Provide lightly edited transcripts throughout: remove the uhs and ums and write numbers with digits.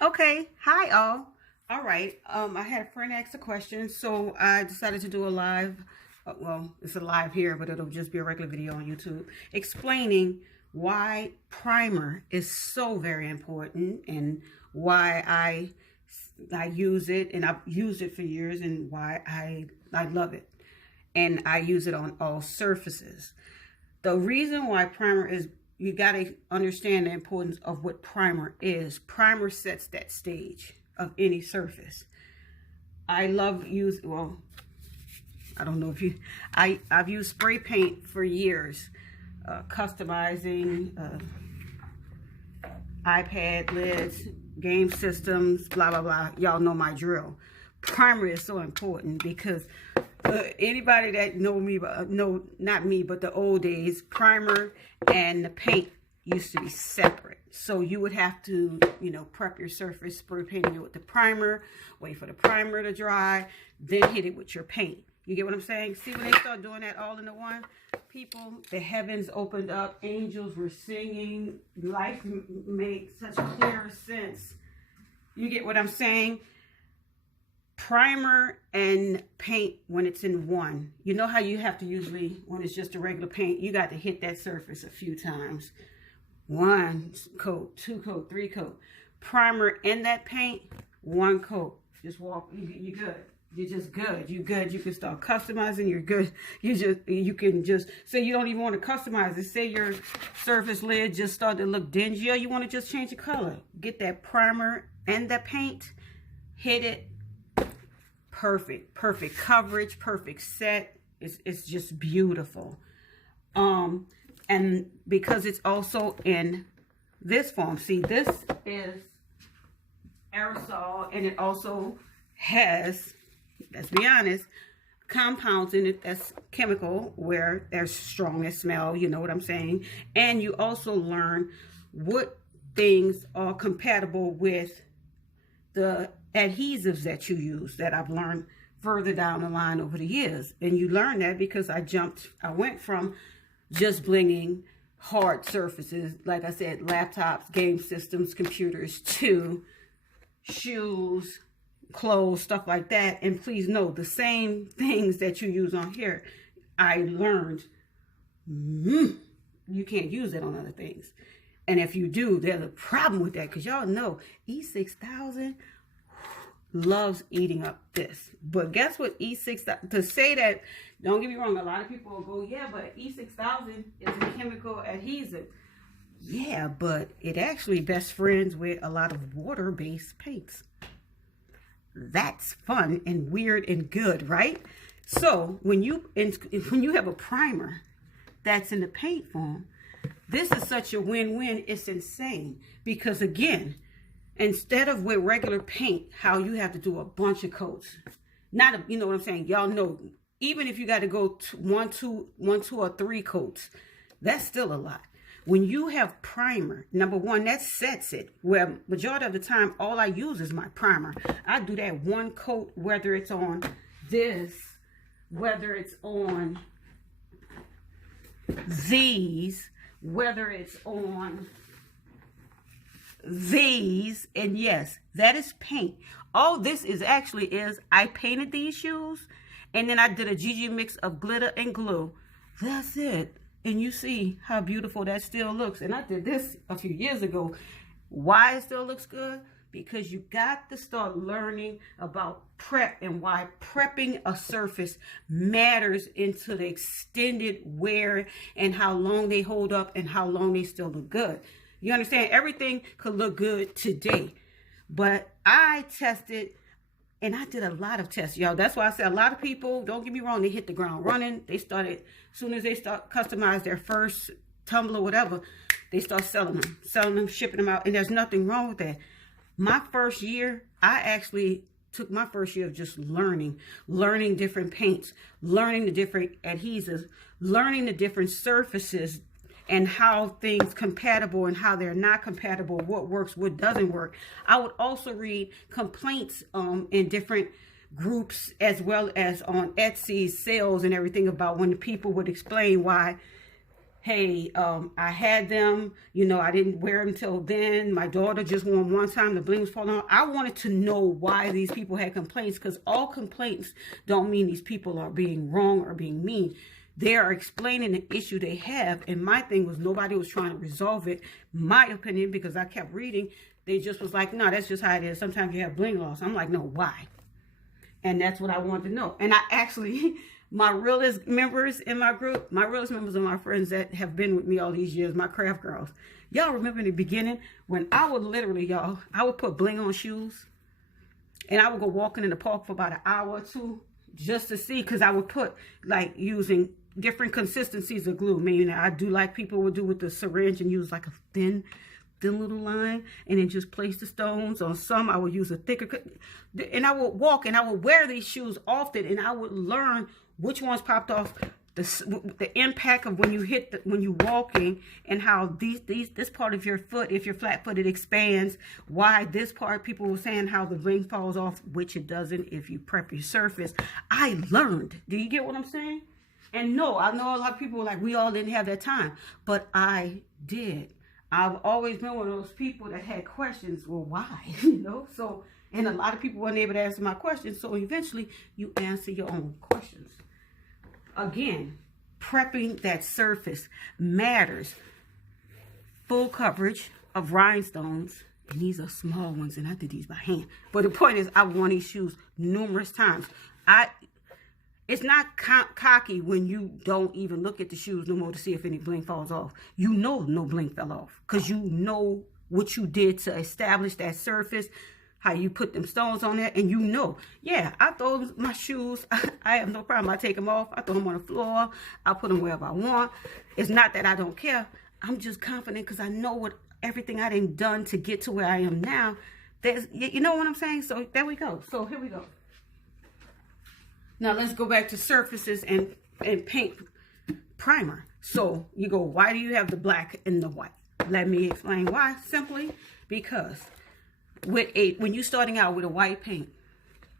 Okay, hi all. All right. I had a friend ask a question, so I decided to do a live. Well, it's a live here, but it'll just be a regular video on YouTube explaining why primer is so very important and why I use it and I've used it for years and why I love it and I use it on all surfaces. The reason why primer is, you got to understand the importance of what primer is. Primer sets that stage of any surface. I love use, well, I don't know if you, I've used spray paint for years, customizing iPad lids, game systems, blah, blah, blah. Y'all know my drill. Primer is so important because anybody that know me, no, not me, but the old days, primer and the paint used to be separate. So you would have to, prep your surface, spray painting it with the primer, wait for the primer to dry, then hit it with your paint. You get what I'm saying? See, when they start doing that all in the one, people, the heavens opened up, angels were singing, life made such clear sense. You get what I'm saying? Primer and paint, when it's in one, you know how you have to usually, when it's just a regular paint, you got to hit that surface a few times. One coat, two coat, three coat. Primer and that paint, one coat. Just walk, you're good. You're just good. You're good. You can start customizing. You're good. You can just say you don't even want to customize it. Say your surface lid just started to look dingy, or you want to just change the color. Get that primer and that paint, hit it. Perfect coverage, perfect set. It's just beautiful. And because it's also in this form, see, this is aerosol, and it also has, let's be honest, compounds in it that's chemical, where there's strong smell, you know what I'm saying? And you also learn what things are compatible with the adhesives that you use, that I've learned further down the line over the years. And you learn that because I went from just blinging hard surfaces, like I said, laptops, game systems, computers, to shoes, clothes, stuff like that. And please know, the same things that you use on here, I learned you can't use it on other things. And if you do, there's a problem with that, because y'all know E6000 loves eating up this. But guess what? E6000, to say that, don't get me wrong, a lot of people will go, yeah, but E6000 is a chemical adhesive. Yeah, but it actually best friends with a lot of water-based paints. That's fun and weird and good, right? So when you have a primer that's in the paint form, this is such a win-win. It's insane, because again, instead of with regular paint, how you have to do a bunch of coats, you know what I'm saying? Y'all know, even if you got to go one, two, or three coats, that's still a lot. When you have primer, number one, that sets it, where majority of the time, all I use is my primer. I do that one coat, whether it's on this, whether it's on these, whether it's on these, and yes, that is paint. All this is actually is, I painted these shoes, and then I did a GG mix of glitter and glue. That's it. And you see how beautiful that still looks. And I did this a few years ago. Why it still looks good? Because you got to start learning about prep, and why prepping a surface matters into the extended wear, and how long they hold up, and how long they still look good. You understand? Everything could look good today, but I tested, and I did a lot of tests, y'all. That's why I said a lot of people, don't get me wrong, they hit the ground running. They started, as soon as they start customize their first tumbler, whatever, they start selling them, shipping them out, and there's nothing wrong with that. My first year, I actually took my first year of just learning different paints, learning the different adhesives, learning the different surfaces, and how things compatible and how they're not compatible, what works, what doesn't work. I would also read complaints in different groups, as well as on Etsy sales and everything, about when the people would explain why hey, I had them, you know, I didn't wear them till then. My daughter just wore them one time, the bling was falling off. I wanted to know why these people had complaints, because all complaints don't mean these people are being wrong or being mean. They are explaining the issue they have, and my thing was nobody was trying to resolve it. My opinion, because I kept reading, they just was like, no, that's just how it is. Sometimes you have bling loss. I'm like, no, why? And that's what I wanted to know. And I actually, my realist members in my group, my realist members are my friends that have been with me all these years, my craft girls. Y'all remember in the beginning when I would literally, y'all, I would put bling on shoes and I would go walking in the park for about an hour or two just to see, because I would put like using different consistencies of glue. Meaning I do like people would do with the syringe and use like a thin little line and then just place the stones. On some I would use a thicker, and I would walk and I would wear these shoes often, and I would learn which ones popped off, the impact of when you hit when you walking, and how this part of your foot, if you're flat-footed, expands. Why this part, people were saying how the bling falls off, which it doesn't if you prep your surface. I learned. Do you get what I'm saying? And no, I know a lot of people were like, we all didn't have that time, but I did. I've always been one of those people that had questions. Well, why? You know, so, and a lot of people weren't able to answer my questions. So eventually you answer your own questions. Again, prepping that surface matters. Full coverage of rhinestones. And these are small ones, and I did these by hand. But the point is, I've worn these shoes numerous times. It's not cocky when you don't even look at the shoes no more to see if any bling falls off. You know no bling fell off because you know what you did to establish that surface, how you put them stones on there, and you know, yeah, I throw my shoes, I have no problem. I take them off, I throw them on the floor, I put them wherever I want. It's not that I don't care. I'm just confident because I know what everything I done to get to where I am now. You know what I'm saying? So there we go. So here we go. Now let's go back to surfaces and paint primer. So you go, why do you have the black and the white? Let me explain why. Simply because when you're starting out with a white paint,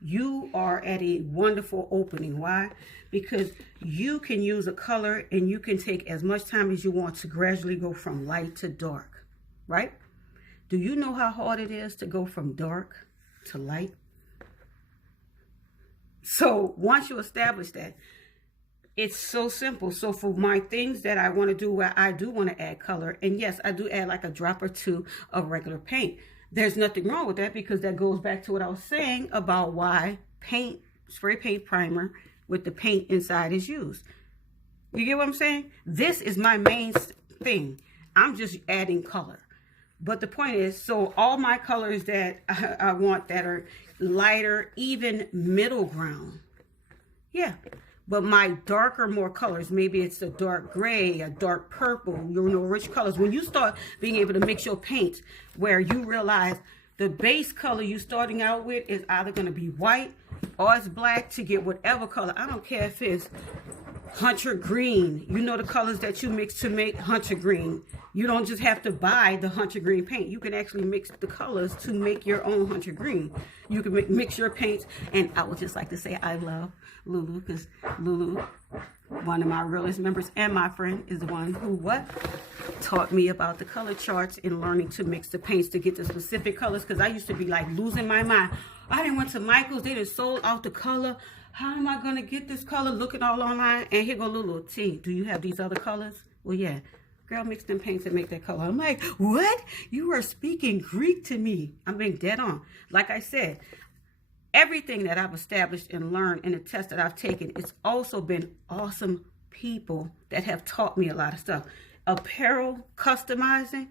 you are at a wonderful opening. Why? Because you can use a color and you can take as much time as you want to gradually go from light to dark, right? Do you know how hard it is to go from dark to light? So once you establish that, it's so simple. So for my things that I want to do where I do want to add color, and yes, I do add like a drop or two of regular paint. There's nothing wrong with that because that goes back to what I was saying about why spray paint primer with the paint inside is used. You get what I'm saying? This is my main thing. I'm just adding color. But the point is, so all my colors that I want that are lighter, even middle ground. Yeah. But my darker, more colors, maybe it's a dark gray, a dark purple, you know, rich colors. When you start being able to mix your paints where you realize the base color you're starting out with is either going to be white or it's black to get whatever color. I don't care if it's hunter green. You know the colors that you mix to make hunter green. You don't just have to buy the hunter green paint. You can actually mix the colors to make your own hunter green. You can mix your paints. And I would just like to say I love Lulu, because Lulu, one of my realist members and my friend, is the one who taught me about the color charts and learning to mix the paints to get the specific colors. Because I used to be like losing my mind. I didn't went to Michael's. They just sold out the color. How am I going to get this color? Looking all online. And here go Lulu. T, do you have these other colors? Well, yeah. Girl, mix them paints and make that color. I'm like, what? You are speaking Greek to me. I'm being dead on. Like I said, everything that I've established and learned in the test that I've taken, it's also been awesome people that have taught me a lot of stuff. Apparel customizing,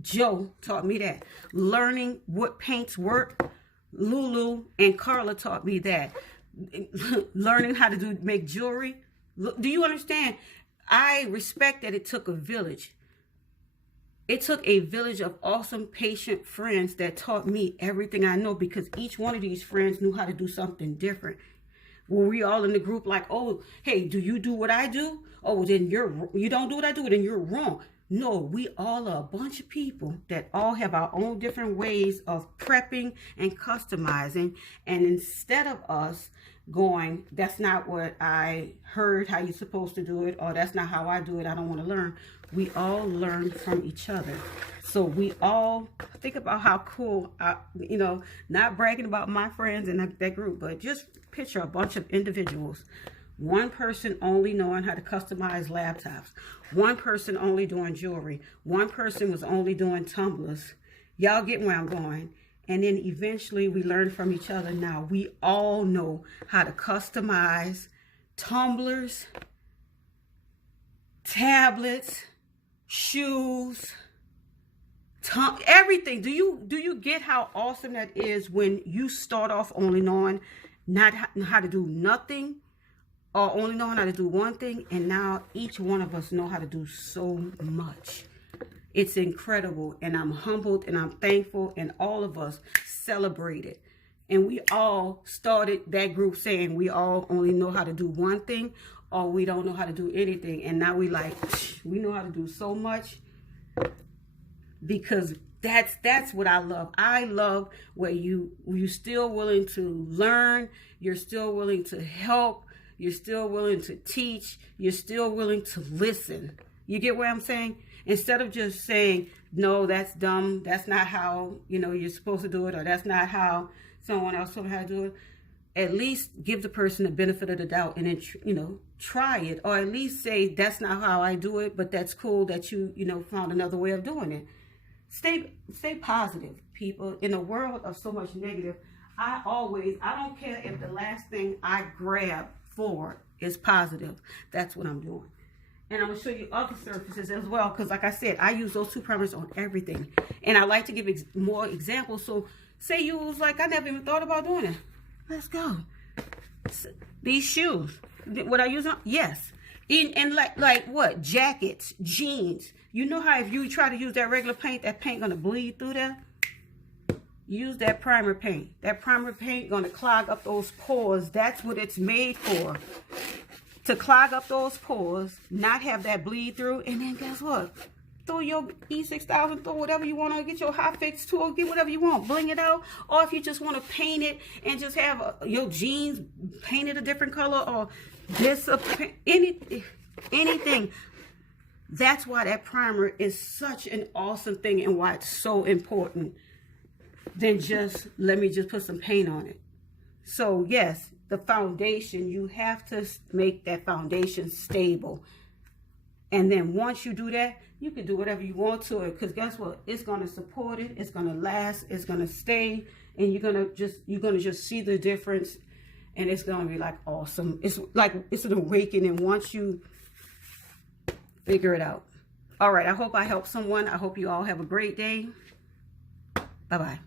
Joe taught me that. Learning what paints work, Lulu and Carla taught me that. Learning how to make jewelry. Do you understand? I respect that it took a village. It took a village of awesome, patient friends that taught me everything I know, because each one of these friends knew how to do something different. Were we all in the group like, oh, hey, do you do what I do? Oh, then you don't do what I do, then you're wrong. No, we all are a bunch of people that all have our own different ways of prepping and customizing. And instead of us going, that's not what I heard how you're supposed to do it, or that's not how I do it, I don't want to learn, We all learn from each other. So we all think about how cool, not bragging about my friends and that group, but just picture a bunch of individuals. One person only knowing how to customize laptops. One person only doing jewelry. One person was only doing tumblers. Y'all get where I'm going. And then eventually we learn from each other. Now we all know how to customize tumblers, tablets, shoes, everything. Do you get how awesome that is when you start off only knowing not how to do nothing, or only knowing how to do one thing, and now each one of us know how to do so much. It's incredible, and I'm humbled and I'm thankful, and all of us celebrate it. And we all started that group saying we all only know how to do one thing, or we don't know how to do anything. And now we we know how to do so much, because that's what I love. I love where you're still willing to learn, you're still willing to help, you're still willing to teach, you're still willing to listen. You get what I'm saying? Instead of just saying, no, that's dumb, that's not how, you're supposed to do it, or that's not how someone else told me how to do it. At least give the person the benefit of the doubt, and then, try it, or at least say, that's not how I do it, but that's cool that you found another way of doing it. Stay positive, people. In a world of so much negative, I don't care if the last thing I grab for is positive. That's what I'm doing. And I'm going to show you other surfaces as well, because like I said, I use those two primers on everything. And I like to give more examples. So say you was like, I never even thought about doing it. Let's go. These shoes. What I use on? Yes. And like what? Jackets, jeans. You know how if you try to use that regular paint, that paint going to bleed through there? Use that primer paint. That primer paint going to clog up those pores. That's what it's made for. To clog up those pores, not have that bleed through, and then guess what? Throw your E6000, throw whatever you want on, get your hot fix tool, get whatever you want, bling it out. Or if you just want to paint it and just have your jeans painted a different color, or this, anything. That's why that primer is such an awesome thing, and why it's so important than just, let me just put some paint on it. So yes, the foundation, you have to make that foundation stable. And then once you do that, you can do whatever you want to it, because guess what? It's going to support it, it's going to last, it's going to stay, and you're going to just see the difference, and it's going to be like awesome. It's like it's an awakening once you figure it out. All right, I hope I helped someone. I hope you all have a great day. Bye-bye.